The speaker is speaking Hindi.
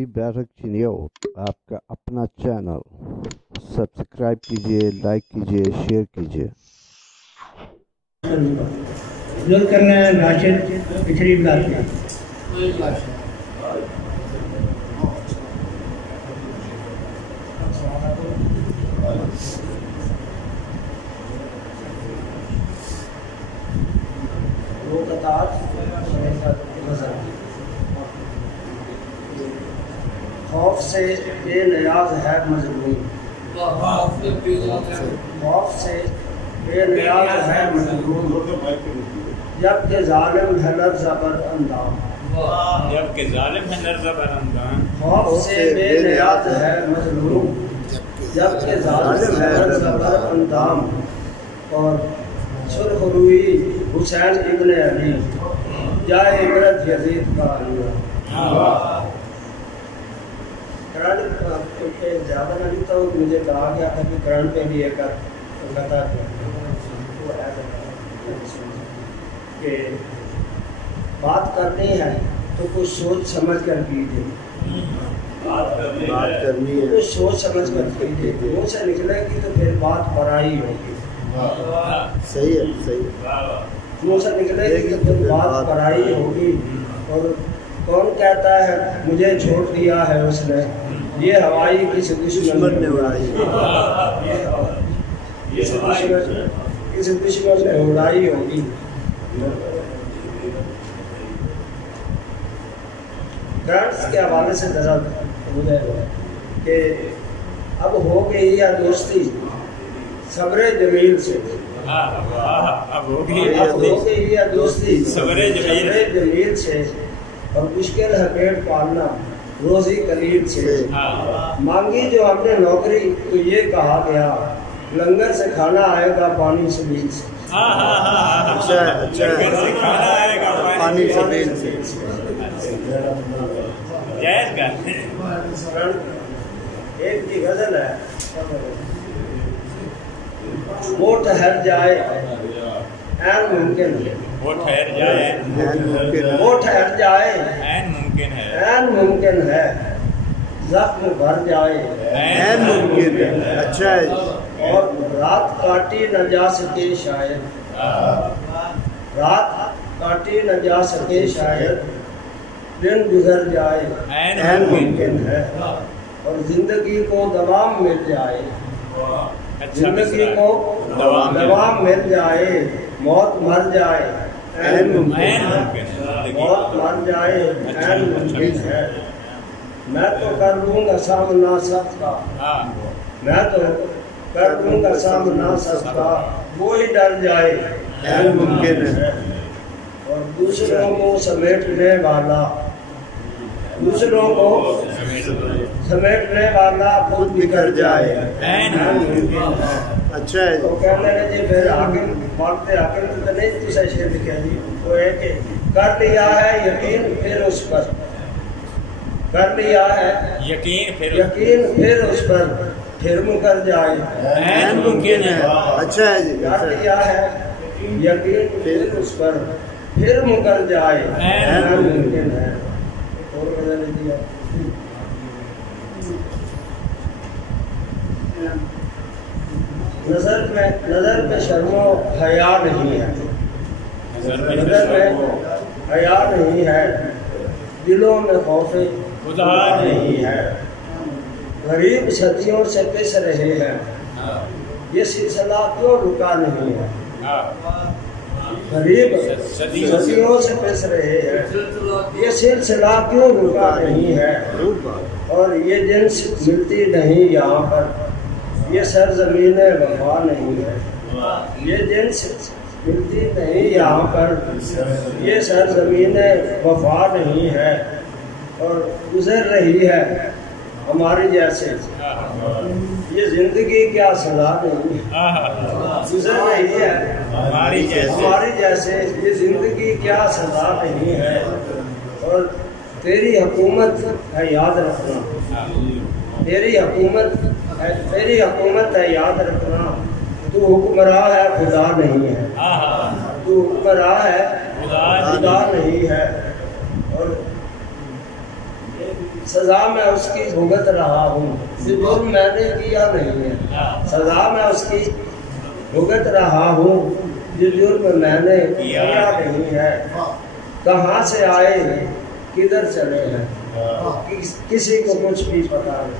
टीवी बैरक चिनियो आपका अपना चैनल। सब्सक्राइब कीजिए, लाइक कीजिए, शेयर कीजिए। करना है राशिद पिछड़ी लाते खौफ से बेनियाज है मजलूम, खौफ से बेनियाज है मजलूम, जबकि जालिम है नर्ज़बर अंदाम, जबकि जालिम है नर्ज़बर अंदाम। खौफ से बेनियाज है मजलूम, जबकि जालिम है नर्ज़बर अंदाम। और सुर्ख रूई हुसैन इब्न अली, जाए इबरत यजीद का अलिया। ज़्यादा नहीं तो मुझे कहा गया था कि करण पे भी एक कथा कि बात करनी है तो कुछ सोच समझ कर कीजिए, बात करनी है कुछ सोच समझ कर कीजिए। मुँह से निकलेगी तो फिर बात पराई होगी। सही है, सही है। मुँह से निकलेगी तो फिर बात पराई होगी। और कौन कहता है मुझे छोड़ दिया है उसने, ये हवाई किसी दुश्मन ने उड़ाई, किसी दुश्मन ने उड़ाई होगी। ग्रांट्स के हवाले से जरा मुझे कि अब हो गई या दोस्ती सब्रे जमील से, अब हो गई या दोस्ती सब्रे जमील से। और मुश्किल है पेट पालना रोजी कलील से। मांगी जो हमने नौकरी तो ये कहा गया, लंगर से खाना आएगा पानी से बीच से। खाना आएगा पानी से बीच से। एक की गजल है, वो ठहर जाए ऐन मुमकिन है, वो ठहर जाए वो ठहर जाए ऐन मुमकिन है, ऐन मुमकिन है, जख्म भर जाए ऐन मुमकिन है। अच्छा है। और रात काटी न जा सके शायद, रात काटी न जा सके शायद, दिन गुजर जाए ऐन मुमकिन है। और जिंदगी को दवाम मिल जाए, जिंदगी को दवाम मिल जाए, मौत मर जाए ऐन मुमकिन है, मौत मर जाए ऐन मुमकिन है। मैं तो कर लूँगा सामना सबका, मैं तो कर लूँगा सामना सबका, वो ही डर जाए ऐन मुमकिन है। और दूसरों को समेटने वाला, दूसरों को समेटने वाला खुद बिखर जाए ऐन मुमकिन है। अच्छा है। तो कहने लगे फिर आगे मानते आगे तो नहीं दूसरा शेर लिखा जी, वो है कि कर लिया है यकीन फिर उस पर, कर लिया है यकीन फिर उस पर, फिर मुकर जाए ऐन मुमकिन है। अच्छा है जी। कर लिया है यकीन फिर उस पर, फिर मुकर जाए ऐन मुमकिन है। और बदल दिया नजर में शर्मो हया नहीं है, नजर में हया नहीं है, दिलों में खौफे खुदा नहीं है। गरीब सदियों से पिस रहे हैं, ये सिलसिला क्यों रुका नहीं है। गरीब सदियों से पिस रहे हैं, ये सिलसिला क्यों रुका नहीं है। और ये जिन्स मिलती नहीं यहाँ पर, ये सरजमीन वफा नहीं है। ये जिन्स मिलती नहीं यहाँ पर, ये सरजमीन वफा नहीं है। और गुजर रही है हमारी जैसे, ये जिंदगी क्या सजा नहीं, गुजर रही है हमारी जैसे, ये जिंदगी क्या सजा नहीं है। और तेरी हुकूमत है याद रखना, तेरी हुकूमत है याद रखना, तू हुक्मरां है खुदा नहीं है, तू हुक्मरां है खुदा नहीं है। और सजा मैं उसकी भुगत रहा हूँ। जुर्म मैंने किया नहीं है, सजा मैं उसकी भुगत रहा हूँ। जो जुर्म मैंने किया नहीं है। कहाँ से आए किधर चले हैं, किसी को कुछ भी पता नहीं।